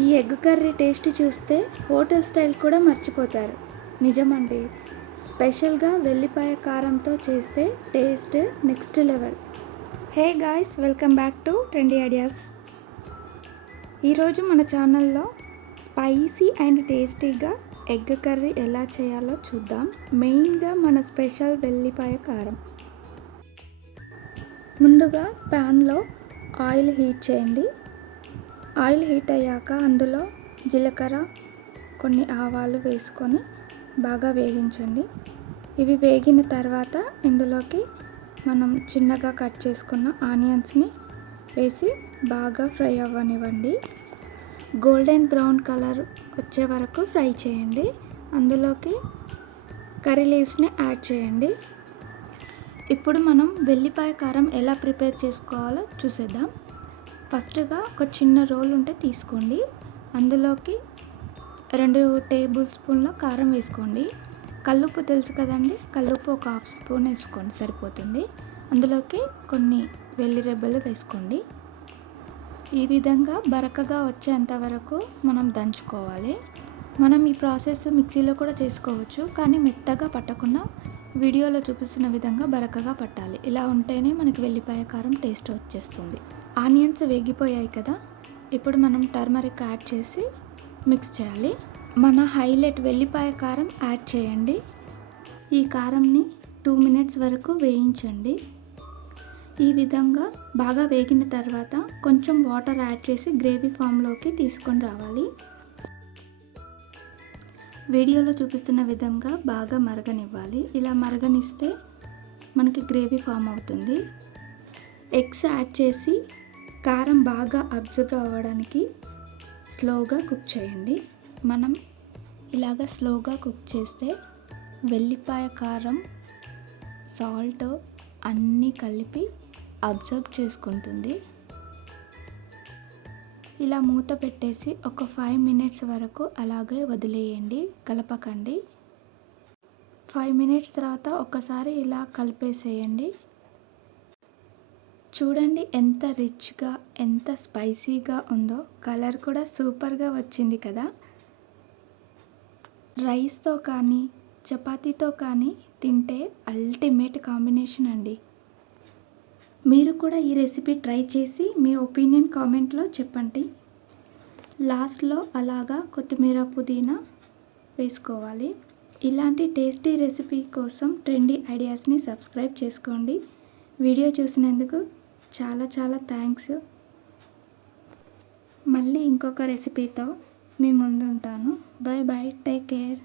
ఈ egg curry taste చూస్తే hotel style కూడా మర్చిపోతారు. నిజమండి. స్పెషల్గా వెల్లిపాయ కారంతో చేస్తే taste next level. Hey guys, welcome back to trendy ideas. ఈరోజు మన ఛానల్లో స్పైసీ అండ్ టేస్టీగా ఎగ్ కర్రీ ఎలా చేయాలో చూద్దాం. మెయిన్గా మన స్పెషల్ వెల్లిపాయ కారం. ముందుగా ప్యాన్లో ఆయిల్ హీట్ చేయండి. ఆయిల్ హీట్ అయ్యాక అందులో జీలకర్ర, కొన్ని ఆవాలు వేసుకొని బాగా వేగించండి. ఇవి వేగిన తర్వాత ఇందులోకి మనం చిన్నగా కట్ చేసుకున్న ఆనియన్స్ని వేసి బాగా ఫ్రై అవ్వనివ్వండి. గోల్డెన్ బ్రౌన్ కలర్ వచ్చే వరకు ఫ్రై చేయండి. అందులోకి కర్రీ లీవ్స్ని యాడ్ చేయండి. ఇప్పుడు మనం వెల్లిపాయ కారం ఎలా ప్రిపేర్ చేసుకోవాలో చూసేద్దాం. ఫస్ట్గా ఒక చిన్న రోల్ ఉంటే తీసుకోండి. అందులోకి 2 టేబుల్ స్పూన్ల కారం వేసుకోండి. కల్లుప్పు తెలుసు కదండి, కల్లుప్పు ఒక 1/2 స్పూన్ వేసుకోండి, సరిపోతుంది. అందులోకి కొన్ని వెల్లి రెబ్బలు వేసుకోండి. ఈ విధంగా బరకగా వచ్చేంత వరకు మనం దంచుకోవాలి. మనం ఈ ప్రాసెస్ మిక్సీలో కూడా చేసుకోవచ్చు, కానీ మెత్తగా పట్టకుండా వీడియోలో చూపిస్తున్న విధంగా బరకగా పట్టాలి. ఇలా ఉంటేనే మనకి వెల్లిపాయ కారం టేస్ట్ వచ్చేస్తుంది. ఆనియన్స్ వేగిపోయాయి కదా, ఇప్పుడు మనం టర్మరిక్ యాడ్ చేసి మిక్స్ చేయాలి. మన హైలైట్ వెల్లిపాయ కారం యాడ్ చేయండి. ఈ కారంని 2 మినిట్స్ వరకు వేయించండి. ఈ విధంగా బాగా వేగిన తర్వాత కొంచెం వాటర్ యాడ్ చేసి గ్రేవీ ఫామ్లోకి తీసుకొని రావాలి. వీడియోలో చూపిస్తున్న విధంగా బాగా మరగనివ్వాలి. ఇలా మరగనిస్తే మనకి గ్రేవీ ఫామ్ అవుతుంది. ఎగ్స్ యాడ్ చేసి కారం బాగా అబ్జర్వ్ అవ్వడానికి స్లోగా కుక్ చేయండి. మనం ఇలాగ స్లోగా కుక్ చేస్తే వెల్లిపాయ కారం, సాల్ట్ అన్నీ కలిపి అబ్జర్వ్ చేసుకుంటుంది. ఇలా మూత పెట్టేసి ఒక 5 మినిట్స్ వరకు అలాగే వదిలేయండి, కలపకండి. 5 మినిట్స్ తర్వాత ఒకసారి ఇలా కలిపేసేయండి. చూడండి ఎంత రిచ్గా, ఎంత స్పైసీగా ఉందో. కలర్ కూడా సూపర్గా వచ్చింది కదా. రైస్తో కానీ చపాతీతో కానీ తింటే అల్టిమేట్ కాంబినేషన్ అండి. మీరు కూడా ఈ రెసిపీ ట్రై చేసి మీ ఒపీనియన్ కామెంట్లో చెప్పండి. లాస్ట్లో అలాగా కొత్తిమీర, పుదీనా వేసుకోవాలి. ఇలాంటి టేస్టీ రెసిపీ కోసం ట్రెండీ ఐడియాస్ని సబ్స్క్రైబ్ చేసుకోండి. వీడియో చూసినందుకు చాలా చాలా థ్యాంక్స్. మళ్ళీ ఇంకొక రెసిపీతో మీ ముందు ఉంటాను. By by, take care.